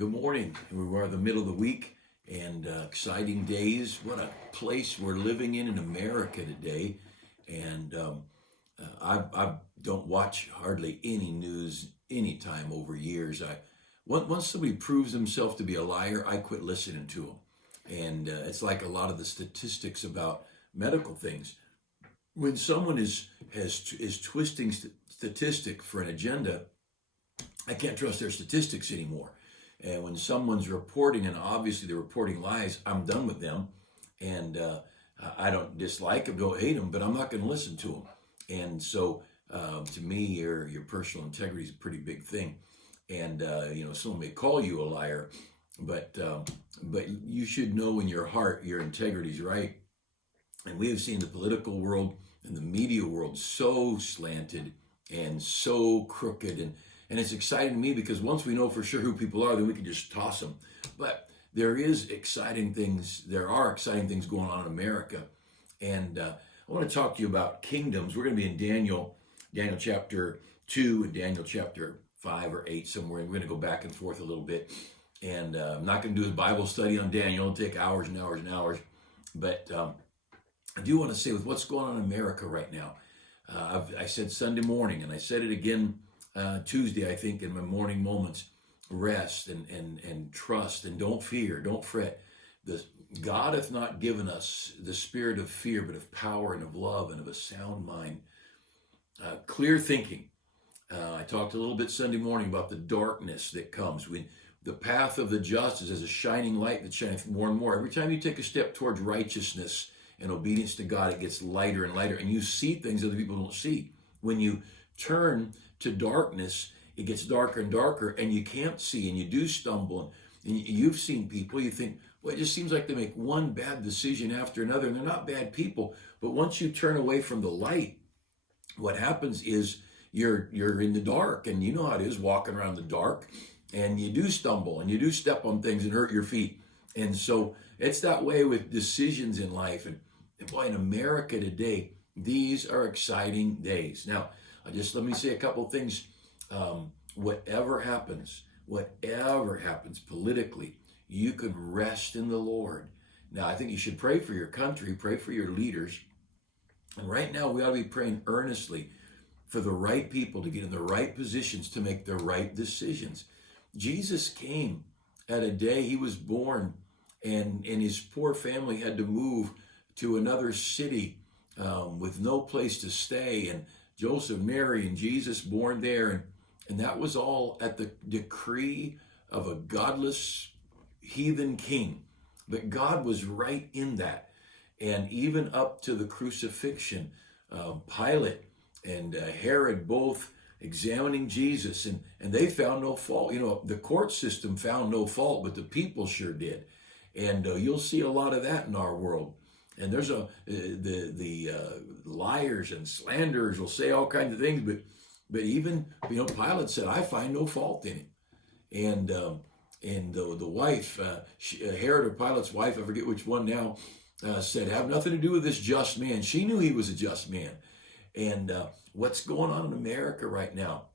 Good morning. We are the middle of the week and exciting days. What a place we're living in America today. And I don't watch hardly any news anytime over years. Once somebody proves himself to be a liar, I quit listening to them. And it's like a lot of the statistics about medical things. When someone is twisting statistic for an agenda, I can't trust their statistics anymore. And when someone's reporting, and obviously they're reporting lies, I'm done with them. And I don't dislike them, don't hate them, but I'm not going to listen to them. And so, to me, your personal integrity is a pretty big thing. And someone may call you a liar, but you should know in your heart your integrity is right. And we have seen the political world and the media world so slanted and so crooked, and it's exciting to me because once we know for sure who people are, then we can just toss them. But there are exciting things going on in America. And I want to talk to you about kingdoms. We're going to be in Daniel chapter 2 and Daniel chapter 5 or 8 somewhere. And we're going to go back and forth a little bit. And I'm not going to do a Bible study on Daniel. It'll take hours and hours and hours. But I do want to say with what's going on in America right now, I said Sunday morning, and I said it again Tuesday, I think, in my morning moments: rest and trust, and don't fear, don't fret. God hath not given us the spirit of fear, but of power and of love and of a sound mind. Clear thinking. I talked a little bit Sunday morning about the darkness that comes. The path of the just is as a shining light that shines more and more. Every time you take a step towards righteousness and obedience to God, it gets lighter and lighter, and you see things other people don't see. When you turn to darkness, it gets darker and darker, and you can't see, and you do stumble. And you've seen people, you think, well, it just seems like they make one bad decision after another, and they're not bad people. But once you turn away from the light, what happens is you're in the dark, and you know how it is walking around the dark, and you do stumble, and you do step on things and hurt your feet. And so it's that way with decisions in life. And boy, in America today, these are exciting days. Now, let me say a couple of things. Whatever happens politically, you can rest in the Lord. Now, I think you should pray for your country, pray for your leaders. And right now, we ought to be praying earnestly for the right people to get in the right positions to make the right decisions. Jesus came at a day he was born, and his poor family had to move to another city with no place to stay, and Joseph, Mary, and Jesus born there, and that was all at the decree of a godless heathen king. But God was right in that. And even up to the crucifixion, Pilate and Herod both examining Jesus, and they found no fault. The court system found no fault, but the people sure did. And you'll see a lot of that in our world. And there's the liars and slanderers will say all kinds of things, but even Pilate said, I find no fault in him. And the wife, Herod or Pilate's wife, I forget which one now, said, have nothing to do with this just man. She knew he was a just man. And what's going on in America right now?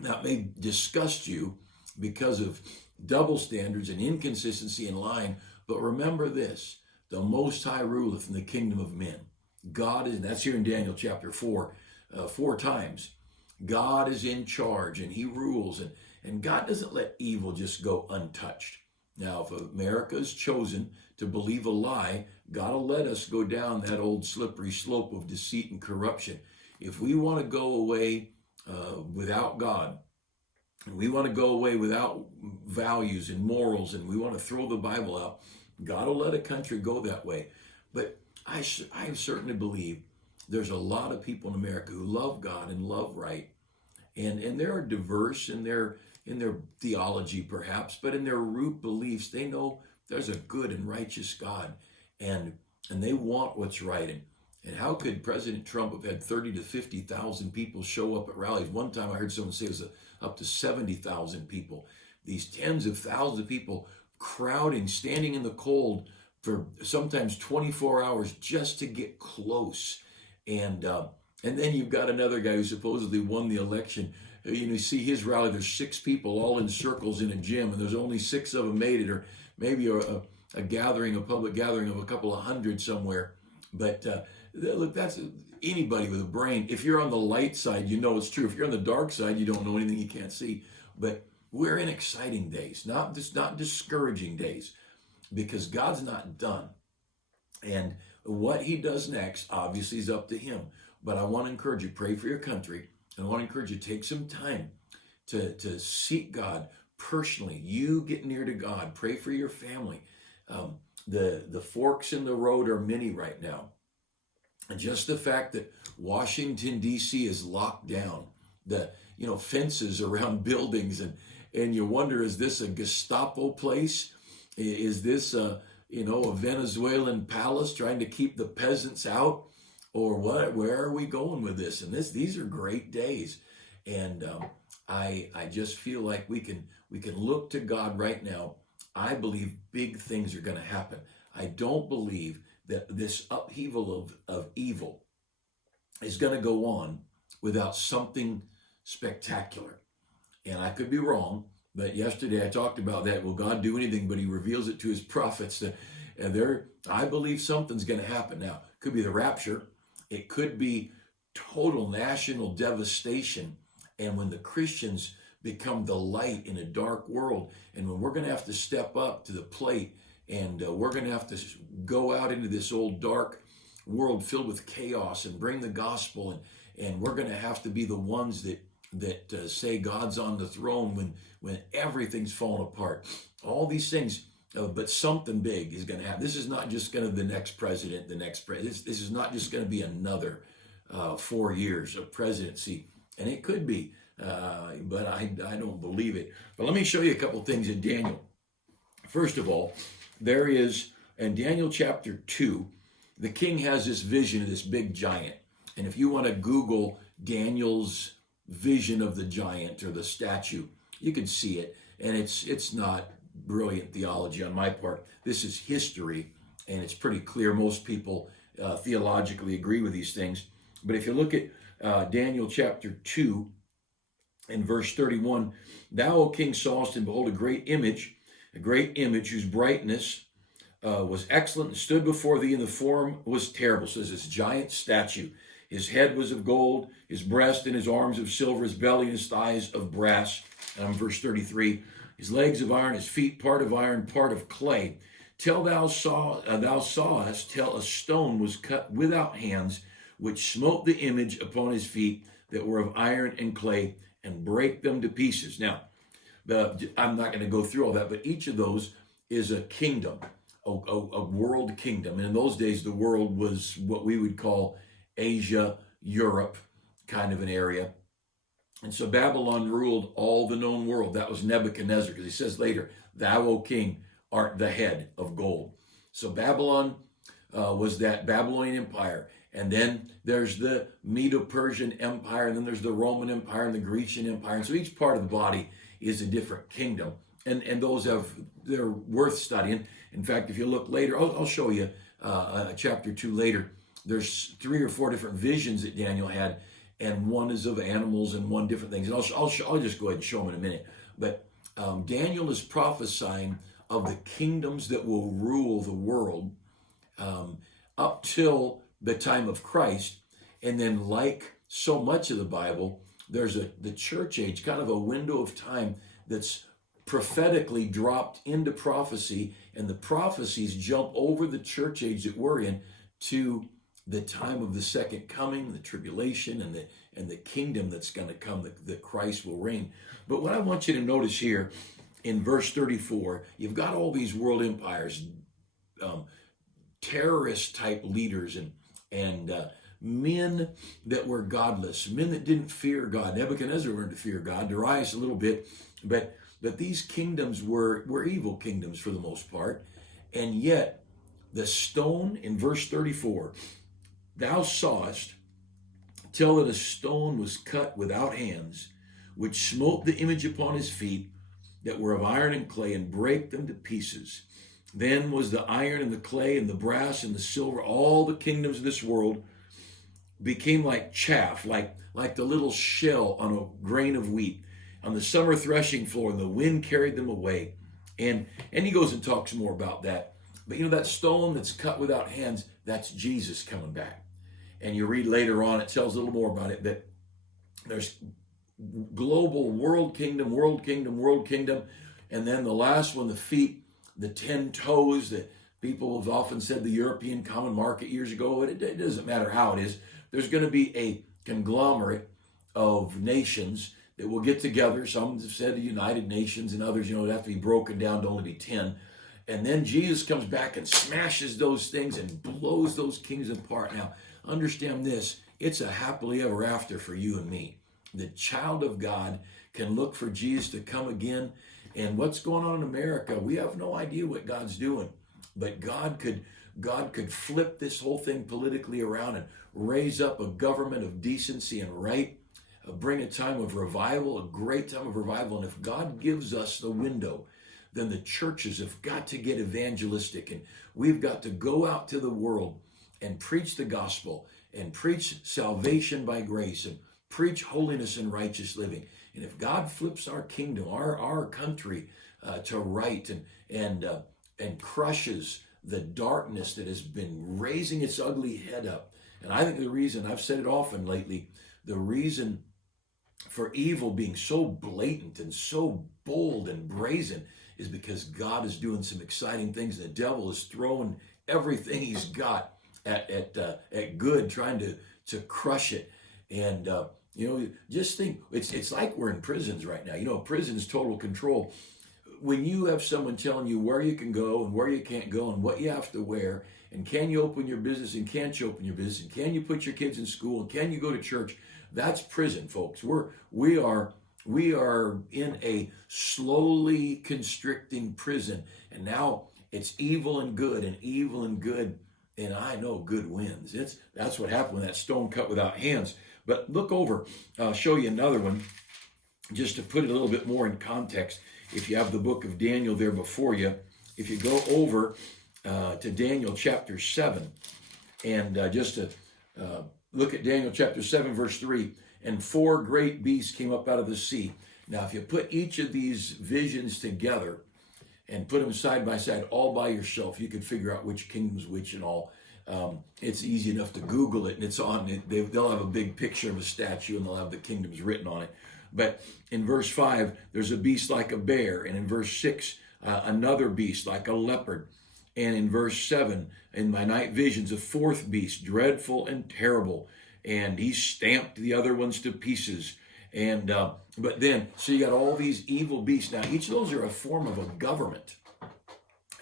Now, it may disgust you because of double standards and inconsistency in lying, but remember this: the Most High ruleth in the kingdom of men. God is, and that's here in Daniel chapter 4, 4 times. God is in charge, and he rules, and God doesn't let evil just go untouched. Now, if America is chosen to believe a lie, God will let us go down that old slippery slope of deceit and corruption. If we want to go away without God, and we want to go away without values and morals, and we want to throw the Bible out, God will let a country go that way. But I certainly believe there's a lot of people in America who love God and love right. And they're diverse in their theology perhaps, but in their root beliefs, they know there's a good and righteous God. And they want what's right. And how could President Trump have had 30 to 50,000 people show up at rallies? One time I heard someone say it was up to 70,000 people. These tens of thousands of people crowding, standing in the cold for sometimes 24 hours just to get close. And then you've got another guy who supposedly won the election you see his rally, there's 6 people all in circles in a gym, and there's only 6 of them made it, or maybe a gathering, a public gathering of a couple of hundred somewhere. But look, that's anybody with a brain. If you're on the light side, you know it's true. If you're on the dark side, you don't know anything, you can't see. But we're in exciting days, not discouraging days, because God's not done. And what he does next, obviously, is up to him. But I want to encourage you, pray for your country. And I want to encourage you, take some time to seek God personally. You get near to God. Pray for your family. The forks in the road are many right now. And just the fact that Washington, D.C. is locked down, the fences around buildings, and you wonder, is this a Gestapo place? Is this a Venezuelan palace trying to keep the peasants out? Or what? Where are we going with this? And these are great days. And I just feel like we can look to God right now. I believe big things are going to happen. I don't believe that this upheaval of evil is going to go on without something spectacular. And I could be wrong, but yesterday I talked about that. Will God do anything? But he reveals it to his prophets. And I believe something's going to happen. Now, it could be the rapture. It could be total national devastation. And when the Christians become the light in a dark world, and when we're going to have to step up to the plate, and we're going to have to go out into this old dark world filled with chaos and bring the gospel, and we're going to have to be the ones that say God's on the throne when everything's falling apart. All these things, but something big is going to happen. This is not just going to be the next president, This is not just going to be another 4 years of presidency, and it could be, but I don't believe it. But let me show you a couple things in Daniel. First of all, there is, in Daniel chapter 2, the king has this vision of this big giant. And if you want to Google Daniel's vision of the giant or the statue, you can see it. And it's not brilliant theology on my part. This is history, and it's pretty clear. Most people theologically agree with these things. But if you look at Daniel chapter 2 and verse 31, thou, O king, sawest, and behold, a great image whose brightness was excellent, and stood before thee, and the form was terrible. So there's this giant statue. His head was of gold, his breast and his arms of silver, his belly and his thighs of brass. And verse 33, his legs of iron, his feet part of iron, part of clay. Till thou sawest, till a stone was cut without hands, which smote the image upon his feet that were of iron and clay, and brake them to pieces. Now, I'm not going to go through all that, but each of those is a kingdom, a world kingdom. And in those days, the world was what we would call Asia, Europe, kind of an area. And so Babylon ruled all the known world. That was Nebuchadnezzar, because he says later, thou, O king, art the head of gold. So Babylon was that Babylonian empire. And then there's the Medo-Persian Empire, and then there's the Roman Empire and the Grecian Empire. And so each part of the body is a different kingdom. And those they're worth studying. In fact, if you look later, I'll show you chapter 2 later. There's 3 or 4 different visions that Daniel had, and one is of animals and one different things. And I'll just go ahead and show them in a minute. But Daniel is prophesying of the kingdoms that will rule the world up till the time of Christ. And then, like so much of the Bible, there's the church age, kind of a window of time that's prophetically dropped into prophecy, and the prophecies jump over the church age that we're in to the time of the second coming, the tribulation, and the kingdom that's going to come, that Christ will reign. But what I want you to notice here in verse 34, you've got all these world empires, terrorist type leaders, and men that were godless, men that didn't fear God. Nebuchadnezzar learned to fear God, Darius a little bit, but these kingdoms were evil kingdoms for the most part. And yet the stone in verse 34, thou sawest till that a stone was cut without hands, which smote the image upon his feet that were of iron and clay, and brake them to pieces. Then was the iron and the clay and the brass and the silver, all the kingdoms of this world, became like chaff, like the little shell on a grain of wheat on the summer threshing floor, and the wind carried them away. And he goes and talks more about that. But that stone that's cut without hands, that's Jesus coming back. And you read later on, it tells a little more about it, that there's global world kingdom, world kingdom, world kingdom. And then the last one, the feet, the 10 toes that people have often said the European common market years ago. It doesn't matter how it is. There's going to be a conglomerate of nations that will get together. Some have said the United Nations, and others, it'd have to be broken down to only be 10. And then Jesus comes back and smashes those things and blows those kings apart. Now, understand this. It's a happily ever after for you and me. The child of God can look for Jesus to come again. And what's going on in America, we have no idea what God's doing. But God could flip this whole thing politically around and raise up a government of decency and right, bring a time of revival, a great time of revival. And if God gives us the window, then the churches have got to get evangelistic, and we've got to go out to the world and preach the gospel and preach salvation by grace and preach holiness and righteous living. And if God flips our kingdom, our country to right and crushes the darkness that has been raising its ugly head up. And I think the reason, I've said it often lately, the reason for evil being so blatant and so bold and brazen is because God is doing some exciting things. The devil is throwing everything he's got at good, trying to crush it. And just think, it's like we're in prisons right now. Prison is total control. When you have someone telling you where you can go and where you can't go and what you have to wear, and can you open your business and can't you open your business, and can you put your kids in school and can you go to church, that's prison, folks. We are in a slowly constricting prison, and now it's evil and good, and I know good wins. That's what happened with that stone cut without hands. But look over, I'll show you another one, just to put it a little bit more in context. If you have the book of Daniel there before you, if you go over to Daniel chapter 7, and just to look at Daniel chapter 7, verse 3, and 4 great beasts came up out of the sea. Now, if you put each of these visions together and put them side by side, all by yourself, you could figure out which kingdom's which and all. It's easy enough to Google it, and it's on it. They'll have a big picture of a statue, and they'll have the kingdoms written on it. But in verse 5, there's a beast like a bear. And in verse 6, another beast like a leopard. And in verse 7, in my night visions, a 4th beast, dreadful and terrible. And he stamped the other ones to pieces. And but then, so you got all these evil beasts. Now, each of those are a form of a government.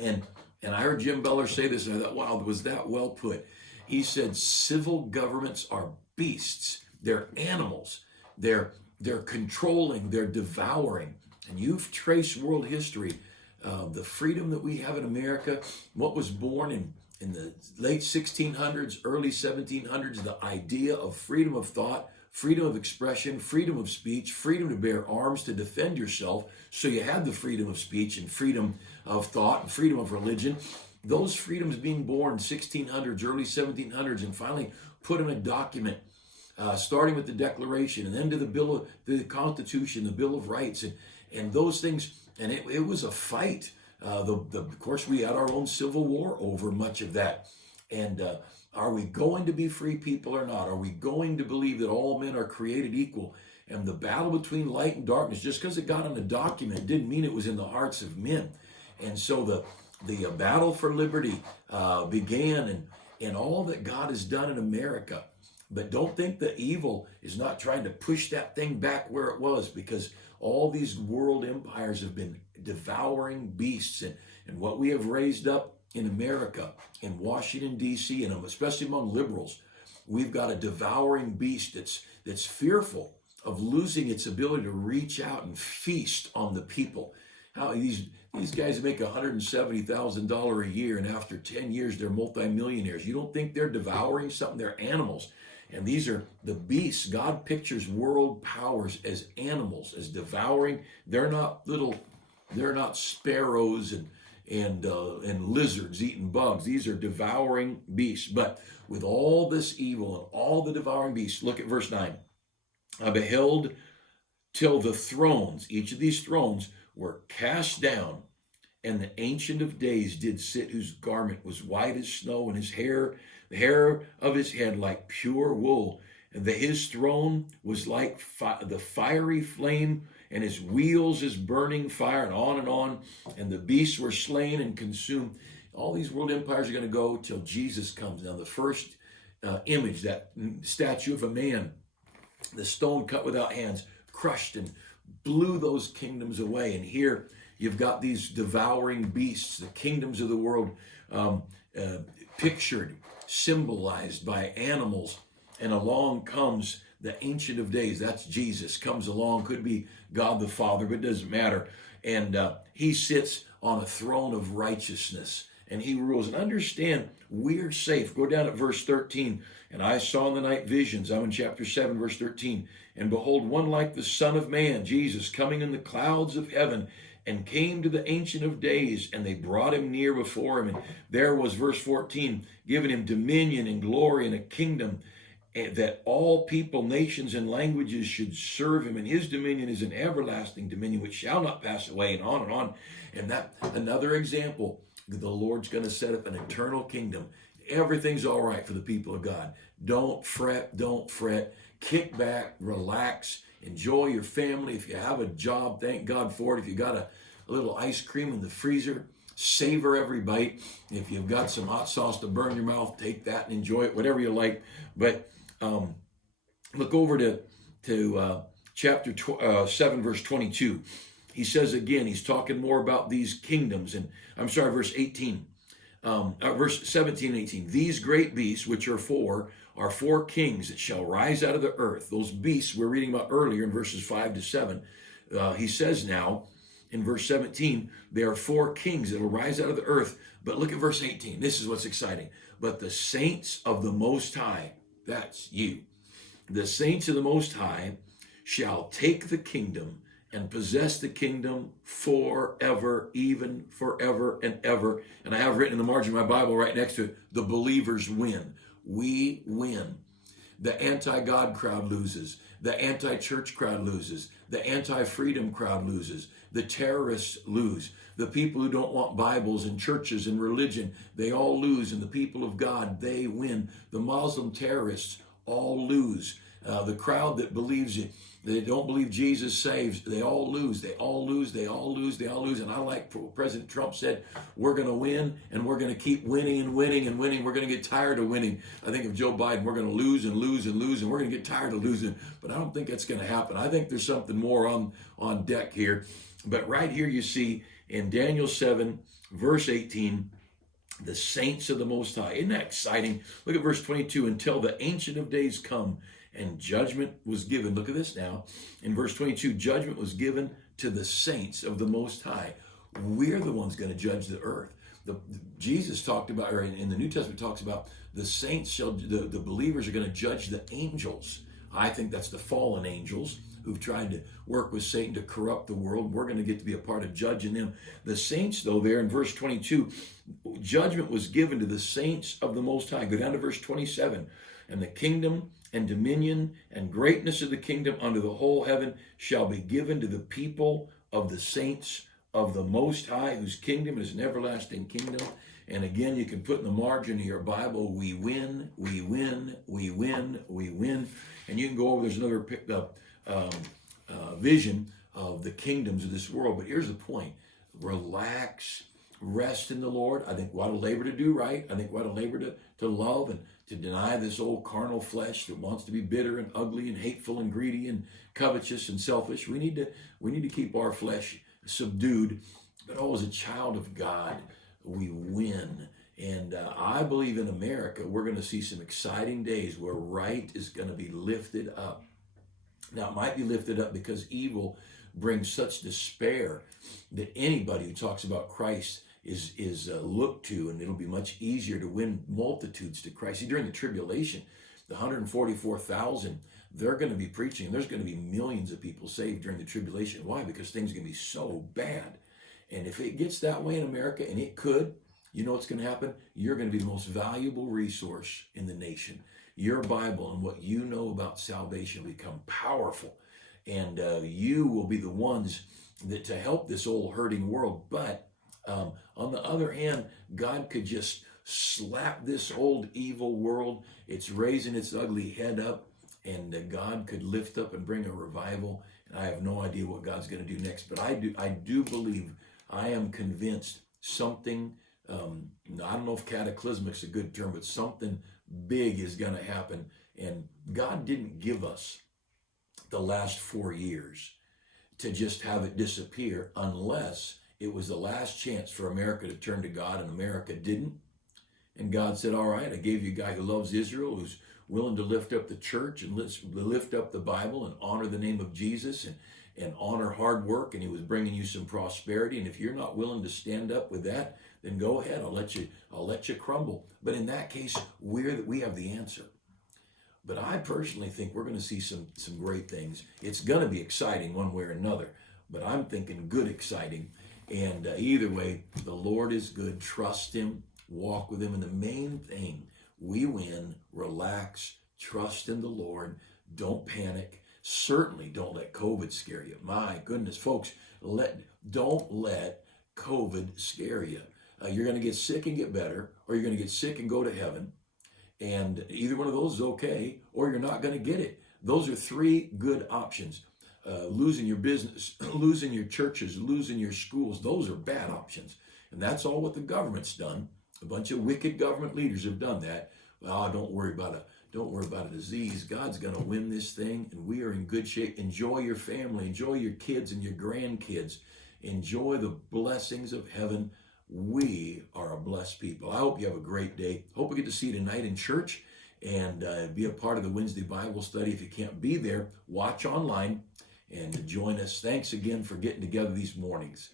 And I heard Jim Beller say this, and I thought, wow, was that well put? He said, civil governments are beasts. They're animals. They're controlling, they're devouring. And you've traced world history, the freedom that we have in America, what was born in the late 1600s, early 1700s, the idea of freedom of thought, freedom of expression, freedom of speech, freedom to bear arms, to defend yourself. So you had the freedom of speech and freedom of thought and freedom of religion. Those freedoms being born 1600s, early 1700s, and finally put in a document, starting with the Declaration and then to the Constitution, the Bill of Rights, and those things. And it was a fight. Of course, we had our own civil war over much of that. And are we going to be free people or not? Are we going to believe that all men are created equal? And the battle between light and darkness, just because it got on the document, didn't mean it was in the hearts of men. And so the battle for liberty began, and all that God has done in America. But don't think that evil is not trying to push that thing back where it was, because all these world empires have been devouring beasts. And what we have raised up in America, in Washington, D.C., and especially among liberals, we've got a devouring beast that's fearful of losing its ability to reach out and feast on the people. How these guys make $170,000 a year, and after 10 years, they're multimillionaires. You don't think they're devouring something? They're animals. And these are the beasts. God pictures world powers as animals, as devouring. They're not sparrows and lizards eating bugs. These are devouring beasts. But with all this evil and all the devouring beasts, look at verse 9. I beheld till the thrones, each of these thrones, were cast down, and the Ancient of Days did sit, whose garment was white as snow, and his hair, the hair of his head like pure wool, and his throne was like the fiery flame, and his wheels as burning fire, and on, and the beasts were slain and consumed. All these world empires are going to go till Jesus comes. Now, the first image, that statue of a man, the stone cut without hands, crushed and blew those kingdoms away. And here you've got these devouring beasts, the kingdoms of the world, pictured, symbolized by animals. And along comes the Ancient of Days. That's Jesus. Comes along, could be God the Father, but it doesn't matter. And he sits on a throne of righteousness, and he rules. And understand, we're safe. Go down at verse 13. And I saw in the night visions. I'm in chapter 7, verse 13. And behold, one like the Son of Man, Jesus, coming in the clouds of heaven, and came to the Ancient of Days, and they brought him near before him. And there was, verse 14, given him dominion and glory and a kingdom, that all people, nations, and languages should serve him. And his dominion is an everlasting dominion which shall not pass away, and on and on. And that, another example, the Lord's going to set up an eternal kingdom. Everything's all right for the people of God. Don't fret, don't fret. Kick back, relax, enjoy your family. If you have a job, thank God for it. If you got a little ice cream in the freezer, savor every bite. If you've got some hot sauce to burn your mouth, take that and enjoy it, whatever you like. But look over to chapter 7, verse 22. He says again, he's talking more about these kingdoms. And I'm sorry, verse 18. Verse 17 and 18. These great beasts, which are four kings that shall rise out of the earth. Those beasts we're reading about earlier in verses 5 to 7. He says now in verse 17, there are four kings that will rise out of the earth. But look at verse 18. This is what's exciting. But the saints of the Most High, that's you, the saints of the Most High shall take the kingdom and possess the kingdom forever, even forever and ever. And I have written in the margin of my Bible right next to it, the believers win. We win. The anti-God crowd loses. The anti-church crowd loses. The anti-freedom crowd loses. The terrorists lose. The people who don't want Bibles and churches and religion, they all lose. And the people of God, they win. The Muslim terrorists all lose. The crowd that believes it, they don't believe Jesus saves, they all lose. They all lose. They all lose. They all lose. And I like what President Trump said, we're going to win, and we're going to keep winning and winning and winning. We're going to get tired of winning. I think of Joe Biden, we're going to lose and lose and lose, and we're going to get tired of losing. But I don't think that's going to happen. I think there's something more on deck here. But right here you see in Daniel 7, verse 18, the saints of the Most High. Isn't that exciting? Look at verse 22. Until the Ancient of Days come, and judgment was given. Look at this now. In verse 22, judgment was given to the saints of the Most High. We're the ones going to judge the earth. Jesus talked about, or in the New Testament talks about, the saints the believers are going to judge the angels. I think that's the fallen angels who've tried to work with Satan to corrupt the world. We're going to get to be a part of judging them. The saints, though, there in verse 22, judgment was given to the saints of the Most High. Go down to verse 27. And the kingdom and dominion and greatness of the kingdom under the whole heaven shall be given to the people of the saints of the Most High, whose kingdom is an everlasting kingdom. And again, you can put in the margin of your Bible, we win, we win, we win, we win. And you can go over, there's another vision of the kingdoms of this world. But here's the point. Relax, rest in the Lord. I think we ought to labor to do right. I think we ought to labor to love and to deny this old carnal flesh that wants to be bitter and ugly and hateful and greedy and covetous and selfish. We need to keep our flesh subdued. But as a child of God, we win. And I believe in America, we're going to see some exciting days where right is going to be lifted up. Now, it might be lifted up because evil brings such despair that anybody who talks about Christ is looked to, and it'll be much easier to win multitudes to Christ. See, during the tribulation, the 144,000, they're going to be preaching. There's going to be millions of people saved during the tribulation. Why? Because things are going to be so bad. And if it gets that way in America, and it could, you know what's going to happen? You're going to be the most valuable resource in the nation. Your Bible and what you know about salvation will become powerful. And you will be the ones that to help this old hurting world. But on the other hand, God could just slap this old evil world. It's raising its ugly head up, and God could lift up and bring a revival. And I have no idea what God's going to do next, but I do believe, I am convinced something, I don't know if cataclysmic's a good term, but something big is going to happen. And God didn't give us the last 4 years to just have it disappear, unless it was the last chance for America to turn to God, and America didn't. And God said, all right, I gave you a guy who loves Israel, who's willing to lift up the church and lift up the Bible and honor the name of Jesus and honor hard work, and he was bringing you some prosperity. And if you're not willing to stand up with that, then go ahead, I'll let you crumble. But in that case, we have the answer. But I personally think we're going to see some great things. It's going to be exciting one way or another, but I'm thinking good exciting. And either way, the Lord is good. Trust him, walk with him. And the main thing, we win, relax, trust in the Lord, don't panic. Certainly don't let COVID scare you. My goodness, folks, don't let COVID scare you. You're going to get sick and get better, or you're going to get sick and go to heaven. And either one of those is okay, or you're not going to get it. Those are three good options. Losing your business, losing your churches, losing your schools, those are bad options. And that's all what the government's done. A bunch of wicked government leaders have done that. Oh, don't worry about a disease. God's going to win this thing, and we are in good shape. Enjoy your family, enjoy your kids and your grandkids. Enjoy the blessings of heaven. We are a blessed people. I hope you have a great day. Hope we get to see you tonight in church and be a part of the Wednesday Bible study. If you can't be there, watch online and join us. Thanks again for getting together these mornings.